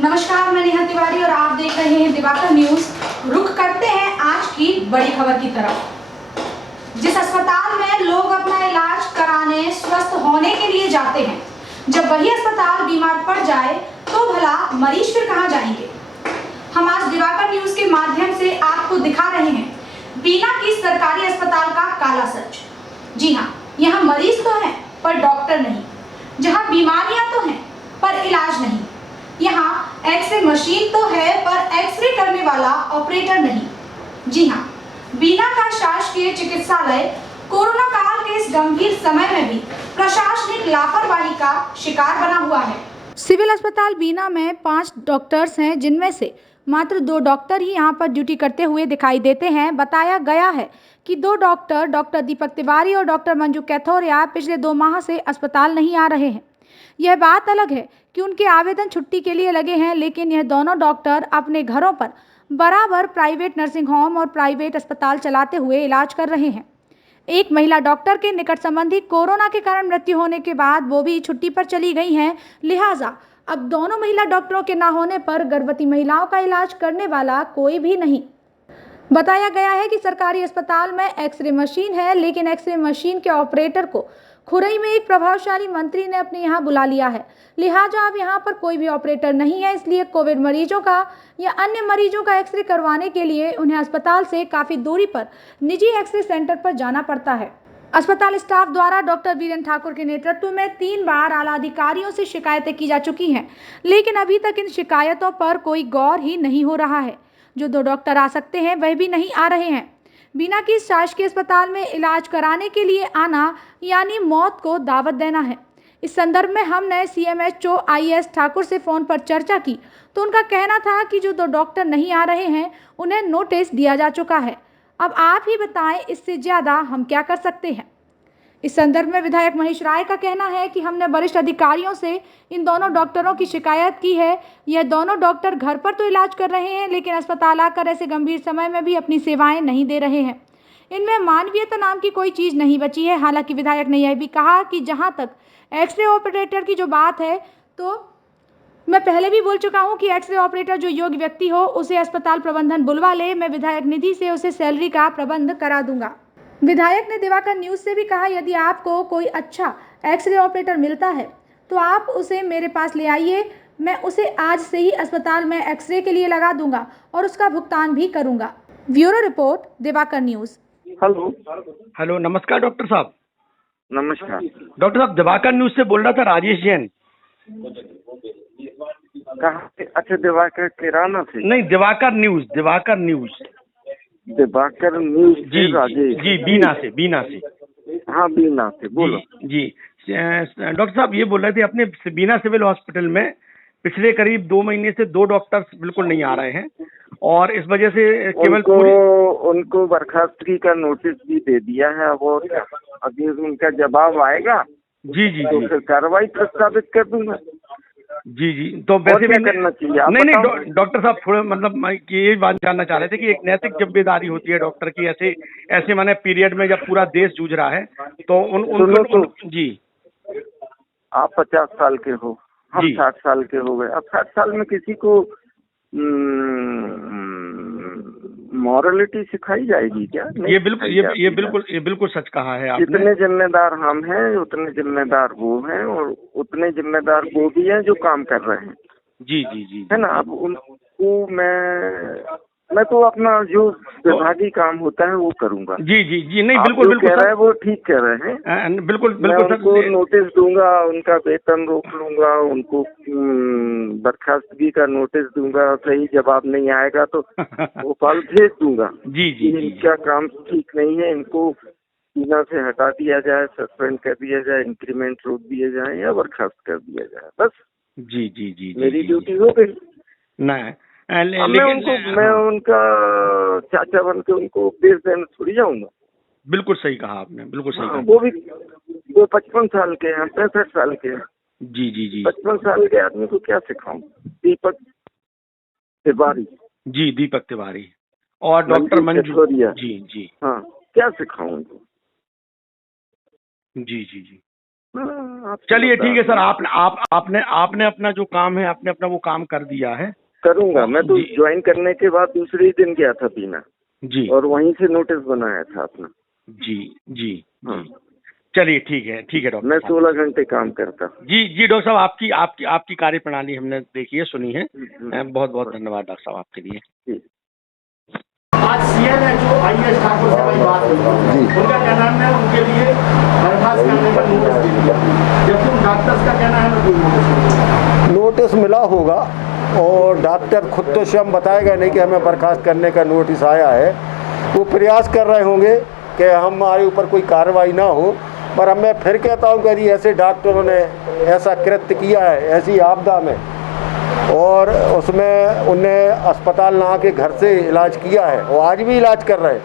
नमस्कार, मैं नेहा तिवारी और आप देख रहे हैं दिवाकर न्यूज। रुख करते हैं आज की बड़ी खबर की तरफ। जिस अस्पताल में लोग अपना इलाज कराने, स्वस्थ होने के लिए जाते हैं, जब वही अस्पताल बीमार पड़ जाए तो भला मरीज फिर कहां जाएंगे। हम आज दिवाकर न्यूज के माध्यम से आपको दिखा रहे हैं बीना की सरकारी अस्पताल का काला सच। जी हाँ, यहाँ मरीज तो हैं पर डॉक्टर नहीं, जहाँ बीमारियां तो हैं पर इलाज नहीं, यहाँ एक्सरे मशीन तो है पर एक्सरे करने वाला ऑपरेटर नहीं। जी हाँ, बीना का शासकीय चिकित्सालय कोरोना काल के इस गंभीर समय में भी प्रशासनिक लापरवाही का शिकार बना हुआ है। सिविल अस्पताल बीना में 5 डॉक्टर्स हैं, जिनमें से मात्र 2 डॉक्टर ही यहाँ पर ड्यूटी करते हुए दिखाई देते हैं। बताया गया है कि 2 डॉक्टर दीपक तिवारी और डॉक्टर मंजू कैथोरिया पिछले 2 माह से अस्पताल नहीं आ रहे हैं। यह बात अलग है कि उनके आवेदन छुट्टी के लिए लगे हैं, लेकिन यह दोनों डॉक्टर अपने घरों पर बराबर प्राइवेट नर्सिंग होम और प्राइवेट अस्पताल चलाते हुए इलाज कर रहे हैं। एक महिला डॉक्टर के निकट संबंधी कोरोना के कारण मृत्यु होने के बाद वो भी छुट्टी पर चली गई हैं। लिहाजा अब दोनों महिला डॉक्टरों के न होने पर गर्भवती महिलाओं का इलाज करने वाला कोई भी नहीं। बताया गया है कि सरकारी अस्पताल में एक्सरे मशीन है, लेकिन एक्सरे मशीन के ऑपरेटर को खुरई में एक प्रभावशाली मंत्री ने अपने यहाँ बुला लिया है। लिहाजा अब यहाँ पर कोई भी ऑपरेटर नहीं है, इसलिए कोविड मरीजों का या अन्य मरीजों का एक्सरे करवाने के लिए उन्हें अस्पताल से काफ़ी दूरी पर निजी एक्सरे सेंटर पर जाना पड़ता है। अस्पताल स्टाफ द्वारा डॉक्टर वीरेंद्र ठाकुर के नेतृत्व में 3 बार आला अधिकारियों से शिकायतें की जा चुकी हैं, लेकिन अभी तक इन शिकायतों पर कोई गौर ही नहीं हो रहा है। जो 2 डॉक्टर आ सकते हैं वह भी नहीं आ रहे हैं। बीना की शासकीय अस्पताल में इलाज कराने के लिए आना यानी मौत को दावत देना है। इस संदर्भ में हमने CMHO IS ठाकुर से फ़ोन पर चर्चा की तो उनका कहना था कि जो 2 डॉक्टर नहीं आ रहे हैं उन्हें नोटिस दिया जा चुका है। अब आप ही बताएं, इससे ज़्यादा हम क्या कर सकते हैं। इस संदर्भ में विधायक मनीष राय का कहना है कि हमने वरिष्ठ अधिकारियों से इन दोनों डॉक्टरों की शिकायत की है। यह दोनों डॉक्टर घर पर तो इलाज कर रहे हैं, लेकिन अस्पताल आकर ऐसे गंभीर समय में भी अपनी सेवाएं नहीं दे रहे हैं। इनमें मानवीयता नाम की कोई चीज़ नहीं बची है। हालांकि विधायक ने यह भी कहा कि जहां तक एक्सरे ऑपरेटर की जो बात है, तो मैं पहले भी बोल चुका हूं कि एक्सरे ऑपरेटर जो योग्य व्यक्ति हो उसे अस्पताल प्रबंधन बुलवा ले, मैं विधायक निधि से उसे सैलरी का प्रबंध करा दूंगा। विधायक ने दिवाकर न्यूज से भी कहा, यदि आपको कोई अच्छा एक्सरे ऑपरेटर मिलता है तो आप उसे मेरे पास ले आइए, मैं उसे आज से ही अस्पताल में एक्सरे के लिए लगा दूंगा और उसका भुगतान भी करूंगा। Bureau report, Diwakar news. Hello. Hello, नमस्कार डॉक्टर साहब। नमस्कार। डॉक्टर साहब, दिवाकर न्यूज से बोल रहा था, राजेश जैन। कहाँ से? अच्छा, दिवाकर किराना से? नहीं, दिवाकर न्यूज। दिवाकर न्यूज जी से राजेश जी, बीना से। हाँ, बीना से बोलो। जी डॉक्टर साहब, ये बोल रहे थे, अपने बीना सिविल हॉस्पिटल में पिछले करीब 2 महीने से 2 डॉक्टर्स बिल्कुल नहीं आ रहे हैं और इस वजह से केवल उनको बर्खास्तगी का नोटिस भी दे दिया है। अब और क्या, अभी उनका जवाब आएगा जी तो फिर कार्रवाई प्रस्तावित कर दूंगा। जी तो वैसे भी करना चाहिए। नहीं डॉक्टर साहब, थोड़ा मतलब ये बात जानना चाह रहे थे कि एक नैतिक जिम्मेदारी होती है डॉक्टर की, ऐसे माने पीरियड में जब पूरा देश जूझ रहा है तो उनको जी। आप 50 साल के हो, हम 60 साल के हो गए। अब 60 साल में किसी को मॉरलिटी सिखाई जाएगी क्या? ये बिल्कुल सच कहा है आपने। जितने जिम्मेदार हम हैं उतने जिम्मेदार वो हैं और उतने जिम्मेदार वो भी हैं जो काम कर रहे हैं। जी है ना। अब उनको मैं तो अपना जो विभागीय काम होता है वो करूंगा। जी नहीं, बिल्कुल कह रहे हैं वो ठीक कह रहे हैं। बिल्कुल उनको नोटिस दूंगा, उनका वेतन रोक लूंगा, उनको बर्खास्तगी का नोटिस दूंगा। सही जवाब नहीं आएगा तो भोपाल भेज दूंगा। जी इनका काम ठीक नहीं है, इनको बीना से हटा दिया जाए, सस्पेंड कर दिया जाए, इंक्रीमेंट रोक दिए जाए या बर्खास्त कर दिया जाए। बस जी मेरी ड्यूटी हो गई। नहीं, मैं उनका चाचा बन के उनको उपदेश देने थोड़ी जाऊंगा। बिल्कुल सही कहा आपने, बिल्कुल सही कहा। वो 55 साल के हैं, 65 साल के हैं। जी 55 साल के आदमी को क्या सिखाऊं? दीपक तिवारी। जी, दीपक तिवारी और डॉक्टर मंजू। जी हाँ, क्या सिखाऊं उनको? जी हाँ, आपको चलिए बता ठीक है सर, दें। आपने अपना जो काम है, आपने अपना वो काम कर दिया है। करूंगा मैं तो। जी ज्वाइन करने के बाद दूसरे ही दिन गया था बीना, जी और वहीं से नोटिस बनाया था अपना। जी जी हाँ, जी। चलिए ठीक है डॉक्टर मैं साहब। 16 घंटे काम करता। जी जी डॉक्टर साहब, आपकी आपकी आपकी कार्य प्रणाली हमने देखी है, सुनी है। बहुत बहुत हम्म। धन्यवाद डॉक्टर साहब आपके लिए। ठीक। आज सीएम है जो आईएएस ठाकुर से हमारी बात हुई, उनका कहना है उनके लिए बर्खास्त करने का नोटिस दे दिया, जबकि उन डॉक्टर्स का कहना है कोई नोटिस मिला होगा, और डॉक्टर खुद तो स्वयं बताएगा नहीं कि हमें बर्खास्त करने का नोटिस आया है। वो प्रयास कर रहे होंगे कि हमारे ऊपर कोई कार्रवाई ना हो, पर मैं फिर कहता हूँ कि यदि ऐसे डॉक्टरों ने ऐसा कृत्य किया है ऐसी आपदा में, और उसमें उन्हें अस्पताल ना आके घर से इलाज किया है और आज भी इलाज कर रहे हैं,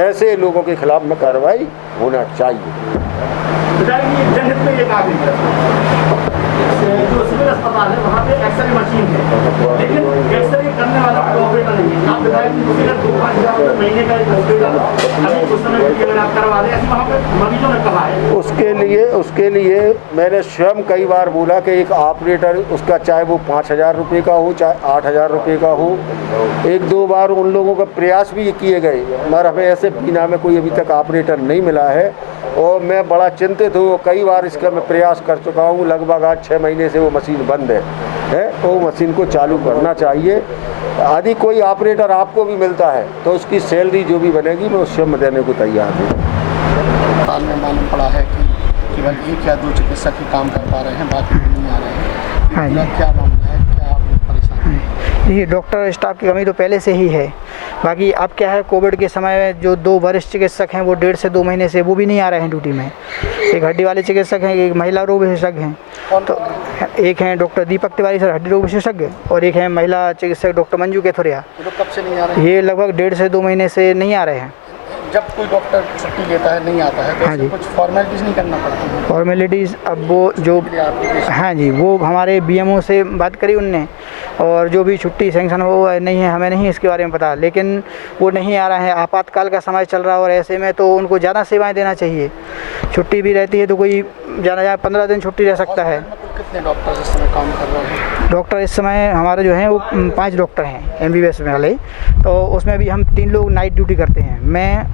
ऐसे लोगों के खिलाफ में कार्रवाई होना चाहिए। जनहित में ये काम जो सिविल अस्पताल है वहाँ पे एक्सरे मशीन है, लेकिन एक्सरे करने वाला ऑपरेटर नहीं है। आप विधायक जी उसी का 2-5 हज़ार रुपये महीने का एक ऑपरेटर अभी कुछ समय के लिए अगर आप करवा दें, ऐसे वहाँ पे मरीजों ने कहा है। उसके लिए मैंने स्वयं कई बार बोला कि एक ऑपरेटर, उसका चाहे वो 5,000 रुपये का हो चाहे 8,000 रुपये का हो, 1-2 बार उन लोगों का प्रयास भी किए गए, मगर हमें ऐसे बीना में कोई अभी तक ऑपरेटर नहीं मिला है, और मैं बड़ा चिंतित हूँ। कई बार इसका मैं प्रयास कर चुका हूँ, लगभग आज 6 महीने से वो मशीन बंद है तो मशीन को चालू करना चाहिए। यदि कोई ऑपरेटर आपको भी मिलता है तो उसकी सैलरी जो भी बनेगी मैं उससे देने को तैयार हूँ। अस्पताल में मालूम पड़ा है कि केवल 1 या 2 चिकित्सक ही काम कर पा रहे हैं, बाकी नहीं आ रहे हैं। हाँ जी। क्या मामला है, क्या आप परेशान हैं? देखिए, डॉक्टर स्टाफ की कमी तो पहले से ही है। बाकी अब क्या है, कोविड के समय जो 2 वरिष्ठ चिकित्सक हैं वो 1.5 से 2 महीने से वो भी नहीं आ रहे हैं ड्यूटी में। एक हड्डी वाले चिकित्सक हैं, एक महिला रोग विशेषज्ञ हैं। तो एक हैं डॉक्टर दीपक तिवारी सर, हड्डी रोग विशेषज्ञ, और एक है महिला चिकित्सक डॉक्टर मंजू केथुरिया। ये लोग कब से नहीं आ रहे हैं? ये लगभग 1.5 से 2 महीने से नहीं आ रहे हैं। जब कोई डॉक्टर छुट्टी लेता है, नहीं आता है, तो हाँ उसे जी। कुछ फॉर्मेलिटीज़ नहीं करना पड़ती है? फॉर्मेलिटीज़ अब वो जो, हाँ जी, वो हमारे बीएमओ से बात करी उनने, और जो भी छुट्टी सेंक्शन हो नहीं है, हमें नहीं इसके बारे में पता, लेकिन वो नहीं आ रहा है। आपातकाल का समय चल रहा है और ऐसे में तो उनको ज़्यादा सेवाएं देना चाहिए। छुट्टी भी रहती है तो कोई ज़्यादा 15 दिन छुट्टी रह सकता है। कितने डॉक्टर इस समय काम कर रहे हैं? डॉक्टर इस समय हमारे जो हैं वो 5 डॉक्टर हैं MBBS वाले, तो उसमें भी हम 3 लोग नाइट ड्यूटी करते हैं। मैं,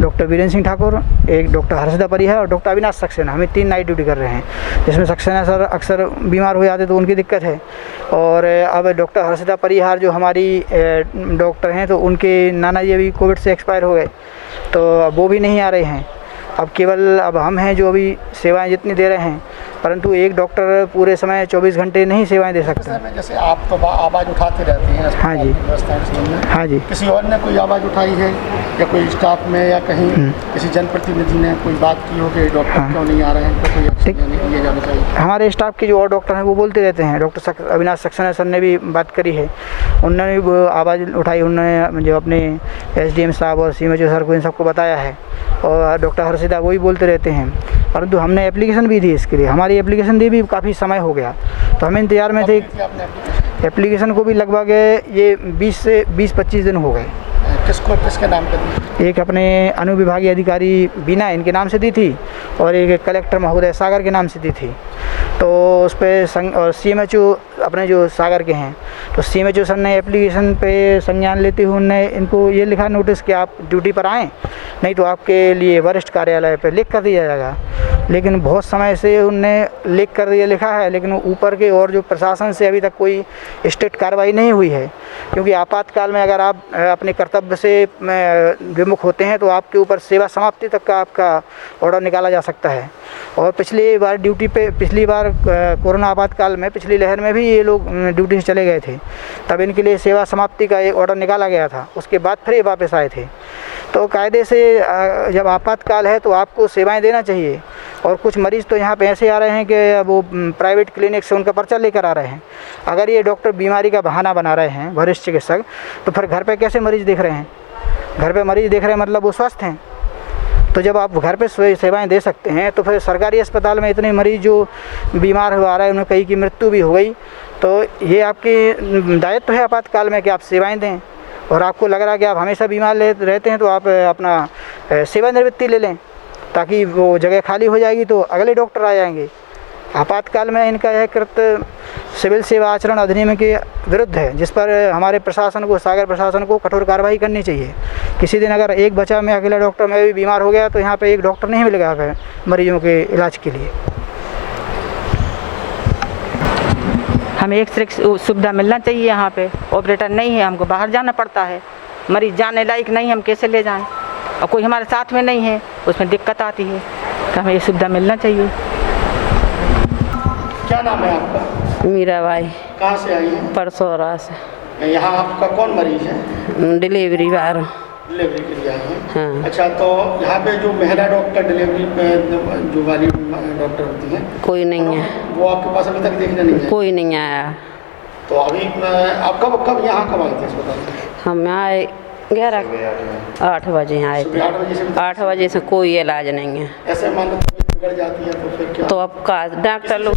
डॉक्टर वीरेंद्र सिंह ठाकुर, एक डॉक्टर हर्षदा परिहार और डॉक्टर अविनाश सक्सेना, हमें 3 नाइट ड्यूटी कर रहे हैं, जिसमें सक्सेना सर अक्सर बीमार हो जाते तो उनकी दिक्कत है, और अब डॉक्टर हर्षदा परिहार जो हमारी डॉक्टर हैं तो उनके नाना जी अभी कोविड से एक्सपायर हो गए, तो वो भी नहीं आ रहे हैं। अब केवल अब हम हैं जो अभी सेवाएं जितनी दे रहे हैं, परंतु एक डॉक्टर पूरे समय 24 घंटे नहीं सेवाएं दे सकते। जैसे आप तो आवाज़ उठाते रहते हैं हाँ जी। व्यवस्था के संबंध में, हाँ जी। किसी और ने कोई आवाज़ उठाई है या कोई स्टाफ में या कहीं किसी जनप्रतिनिधि ने कोई बात की हो कि डॉक्टर क्यों नहीं आ रहे हैं, तो कोई एक्शन लिया जाना चाहिए? हमारे स्टाफ के जो और डॉक्टर हैं वो बोलते रहते हैं। डॉक्टर अविनाश सक्सेना सर ने भी बात करी है, उन्होंने भी आवाज़ उठाई, उन्होंने जो अपने SDM साहब और CMHO सर को इन सबको बताया है, और डॉक्टर हर्षदा वही बोलते रहते हैं। परंतु हमने एप्लीकेशन भी दी इसके लिए, हमारी एप्लीकेशन दी भी काफ़ी समय हो गया, तो हम इंतज़ार में थे। एप्लीकेशन को भी लगभग ये 20 से 20-25 दिन हो गए। किसके नाम पे दी? एक अपने अनुविभागीय अधिकारी बीना इनके नाम से दी थी, और एक कलेक्टर महोदय सागर के नाम से दी थी। तो उस पर और CMHO अपने जो सागर के हैं, तो CMHO सर ने एप्लीकेशन पे संज्ञान लेते हुए उन्होंने इनको ये लिखा नोटिस कि आप ड्यूटी पर आएँ, नहीं तो आपके लिए वरिष्ठ कार्यालय पे लिख कर दिया जाएगा। लेकिन बहुत समय से उनने लिख कर ये लिखा है, लेकिन ऊपर के और जो प्रशासन से अभी तक कोई स्ट्रिक्ट कार्रवाई नहीं हुई है, क्योंकि आपातकाल में अगर आप अपने कर्तव्य से विमुख होते हैं तो आपके ऊपर सेवा समाप्ति तक का आपका ऑर्डर निकाला जा सकता है। और पिछली बार कोरोना आपातकाल में, पिछली लहर में भी ये लोग ड्यूटी से चले गए थे, तब इनके लिए सेवा समाप्ति का एक ऑर्डर निकाला गया था, उसके बाद फिर ये वापस आए थे। तो कायदे से जब आपातकाल है तो आपको सेवाएं देना चाहिए। और कुछ मरीज़ तो यहाँ पे ऐसे आ रहे हैं कि वो प्राइवेट क्लिनिक से उनका पर्चा लेकर आ रहे हैं। अगर ये डॉक्टर बीमारी का बहाना बना रहे हैं वरिष्ठ चिकित्सक, तो फिर घर पे कैसे मरीज़ देख रहे हैं? घर पे मरीज़ देख रहे हैं मतलब वो स्वस्थ हैं। तो जब आप घर पे सेवाएं दे सकते हैं तो फिर सरकारी अस्पताल में इतने मरीज़ जो बीमार हो आ रहे हैं, उन्हें कई की मृत्यु भी हो गई, तो ये आपकी दायित्व है आपातकाल में कि आप सेवाएँ दें। और आपको लग रहा है कि आप हमेशा बीमार रहते हैं तो आप अपना सेवानिवृत्ति ले लें, ताकि वो जगह खाली हो जाएगी तो अगले डॉक्टर आ जाएंगे। आपातकाल में इनका यह कृत्य सिविल सेवा आचरण अधिनियम के विरुद्ध है, जिस पर हमारे प्रशासन को, सागर प्रशासन को कठोर कार्रवाई करनी चाहिए। किसी दिन अगर एक बचा में अकेला डॉक्टर मैं भी बीमार हो गया तो यहाँ पे एक डॉक्टर नहीं मिलेगा मरीजों के इलाज के लिए। हमें एक्सरे सुविधा मिलना चाहिए। यहाँ पे ऑपरेटर नहीं है, हमको बाहर जाना पड़ता है। मरीज जाने लायक नहीं, हम कैसे ले जाएं? और कोई हमारे साथ में नहीं है, उसमें दिक्कत आती है। तो हमें ये सुविधा मिलना चाहिए। क्या नाम है आपका? मीराबाई। कहाँ से आई हैं? परसौरा से। यहाँ आपका कौन मरीज है? डिलीवरी बार। डिलीवरी के लिए आई हैं? हाँ। अच्छा, तो यहाँ पे जो महिला डॉक्टर डिलीवरी पे जो वाली डॉक्टर होती हैं, कोई नहीं है। वो आपके पास अभी तक देखने नहीं है? कोई नहीं आया। तो अभी आप कब यहाँ कब आए थे अस्पताल में? हम आए 8 बजे आए थे। 8 बजे से? 8 बजे से कोई इलाज नहीं है। ऐसे मान लो बिगड़ जाती है तो फिर क्या? तो अब का डॉक्टर लोग